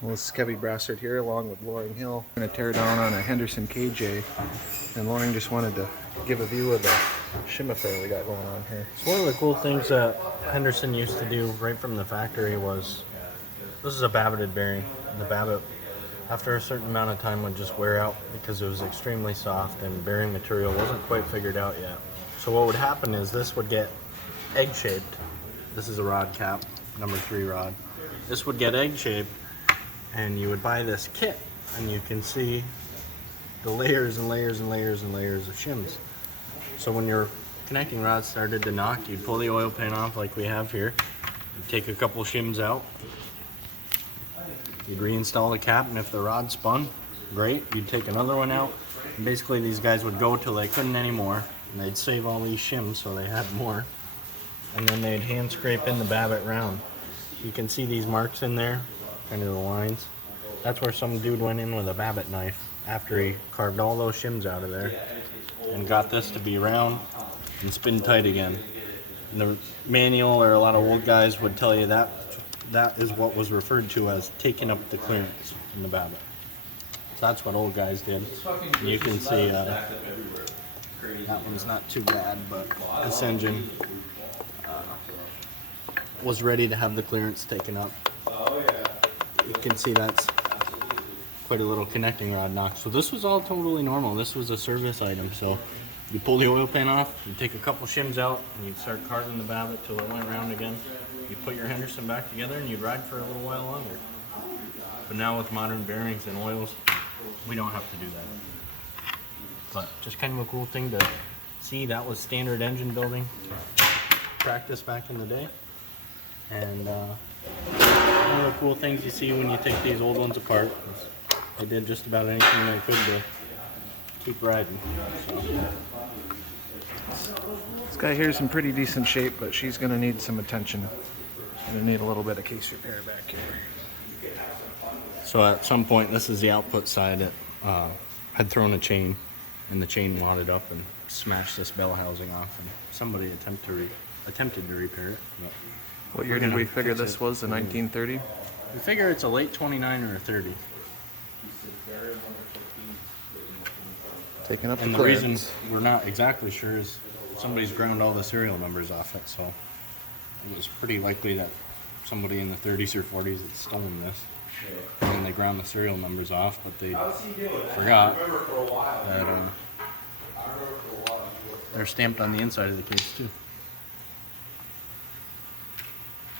Well, this is Kevin Brassard here along with Loring Hill. I'm going to tear down on a Henderson KJ, and Loring just wanted to give a view of the shim affair we got going on here. So one of the cool things that Henderson used to do right from the factory was, this is a babbited bearing, and the babbit after a certain amount of time would just wear out because it was extremely soft and bearing material wasn't quite figured out yet. So what would happen is this would get egg shaped. This is a rod cap, number 3 rod. This would get egg shaped, and you would buy this kit, and you can see the layers and layers and layers and layers of shims. So when your connecting rod started to knock, you'd pull the oil pan off like we have here. You'd take a couple shims out. You'd reinstall the cap, and if the rod spun, great. You'd take another one out. And basically these guys would go till they couldn't anymore, and they'd save all these shims so they had more. And then they'd hand scrape in the babbit round. You can see these marks in there, kind of the lines. That's where some dude went in with a babbit knife after he carved all those shims out of there and got this to be round and spin tight again. And the manual, or a lot of old guys would tell you that that is what was referred to as taking up the clearance in the babbit. So that's what old guys did. And you can see that one's not too bad, but this engine was ready to have the clearance taken up. You can see that's quite a little connecting rod knock. So this was all totally normal. This was a service item. So you pull the oil pan off, you take a couple shims out, and you'd start carting the babbit till it went round again. You put your Henderson back together and you'd ride for a little while longer. But now with modern bearings and oils, we don't have to do that. But just kind of a cool thing to see. That was standard engine building practice back in the day. And one of the cool things you see when you take these old ones apart is they did just about anything they could to keep riding. So. This guy here is in pretty decent shape, but she's going to need some attention. Going to need a little bit of case repair back here. So at some point, this is the output side, it had thrown a chain, and the chain wadded up and smashed this bell housing off, and somebody attempted to repair it. But what year did we figure this was, the 1930? We figure it's a late 29 or a 30. Taking up and the reason clearance. We're not exactly sure is somebody's ground all the serial numbers off it, so it was pretty likely that somebody in the 30s or 40s had stolen this. And they ground the serial numbers off, but they forgot that they're stamped on the inside of the case too.